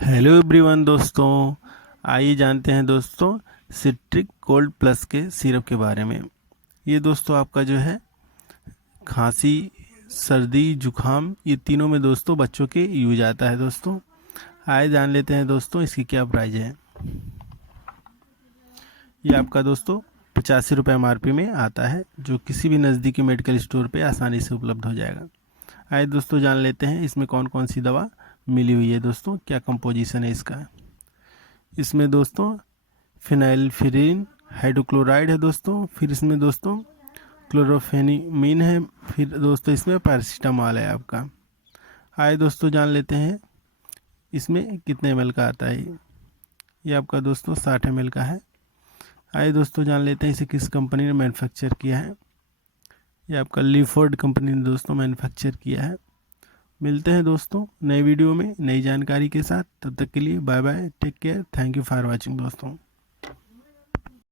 Hello everyone दोस्तों, आइए जानते हैं दोस्तों सिट्रिक गोल्ड प्लस के सिरप के बारे में। ये दोस्तों आपका जो है खांसी, सर्दी, जुखाम, ये तीनों में दोस्तों बच्चों के यूज आता है दोस्तों। आइए जान लेते हैं दोस्तों इसकी क्या प्राइस है। ये आपका दोस्तों 85 रुपये MRP में आता है, जो किसी भी नज़दीकी मेडिकल स्टोर पे आसानी से उपलब्ध हो जाएगा। आइए दोस्तों जान लेते हैं इसमें कौन कौन सी दवा मिली हुई है दोस्तों, क्या कंपोजिशन है इसका। इसमें दोस्तों फिनाइलफ्यूरिन हाइड्रोक्लोराइड है दोस्तों, फिर इसमें दोस्तों क्लोरोफेनिमीन है, फिर दोस्तों इसमें पैरासीटामॉल है आपका। आइए दोस्तों जान लेते हैं इसमें कितने ml का आता है। ये आपका दोस्तों 60 ml का है। आइए दोस्तों जान लेते हैं इसे किस कंपनी ने मैन्युफैक्चर किया है। ये आपका लीफोर्ड कंपनी ने दोस्तों मैन्युफैक्चर किया है। मिलते हैं दोस्तों नए वीडियो में नई जानकारी के साथ, तब तक के लिए bye bye, take care, thank you for watching दोस्तों।